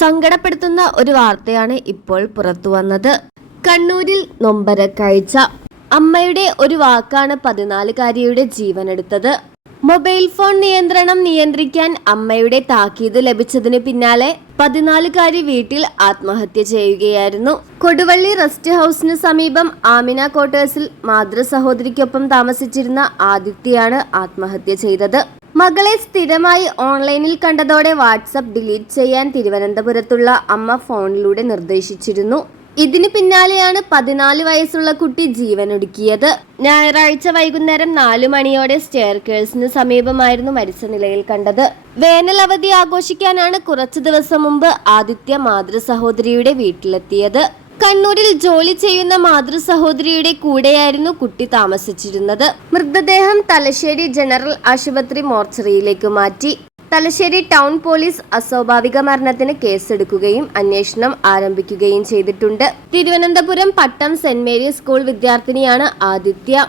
സങ്കടപ്പെടുത്തുന്ന ഒരു വാർത്തയാണ് ഇപ്പോൾ പുറത്തു വന്നത്. കണ്ണൂരിൽ നൊമ്പരക്കാഴ്ച. അമ്മയുടെ ഒരു വാക്കാണ് 14-കാരിയുടെ ജീവനെടുത്തത്. മൊബൈൽ ഫോൺ നിയന്ത്രിക്കാൻ അമ്മയുടെ താക്കീത് ലഭിച്ചതിന് പിന്നാലെ 14-കാരി വീട്ടിൽ ആത്മഹത്യ ചെയ്യുകയായിരുന്നു. കൊടുവള്ളി റെസ്റ്റ് ഹൌസിന് സമീപം ആമിന ക്വാർട്ടേഴ്സിൽ മാതൃസഹോദരിക്കൊപ്പം താമസിച്ചിരുന്ന ആദിത്യയാണ് ആത്മഹത്യ ചെയ്തത്. മകളെ സ്ഥിരമായി ഓൺലൈനിൽ കണ്ടതോടെ വാട്സപ്പ് ഡിലീറ്റ് ചെയ്യാൻ തിരുവനന്തപുരത്തുള്ള അമ്മ ഫോണിലൂടെ നിർദ്ദേശിച്ചിരുന്നു. ഇതിന് പിന്നാലെയാണ് 14 വയസ്സുള്ള കുട്ടി ജീവനൊടുക്കിയത്. ഞായറാഴ്ച വൈകുന്നേരം 4 മണിയോടെ സ്റ്റെയർകേഴ്സിന് സമീപമായിരുന്നു മരിച്ച നിലയിൽ കണ്ടത്. വേനൽ അവധി ആഘോഷിക്കാനാണ് കുറച്ചു ദിവസം മുമ്പ് ആദിത്യ മാതൃസഹോദരിയുടെ വീട്ടിലെത്തിയത്. കണ്ണൂരിൽ ജോലി ചെയ്യുന്ന മാതൃസഹോദരിയുടെ കൂടെയായിരുന്നു കുട്ടി താമസിച്ചിരുന്നത്. മൃതദേഹം തലശ്ശേരി ജനറൽ ആശുപത്രി മോർച്ചറിയിലേക്ക് മാറ്റി. തലശ്ശേരി ടൗൺ പോലീസ് അസ്വാഭാവിക മരണത്തിന് കേസെടുക്കുകയും അന്വേഷണം ആരംഭിക്കുകയും ചെയ്തിട്ടുണ്ട്. തിരുവനന്തപുരം പട്ടം സെന്റ് മേരീസ് സ്കൂൾ വിദ്യാർത്ഥിനിയാണ് ആദിത്യ.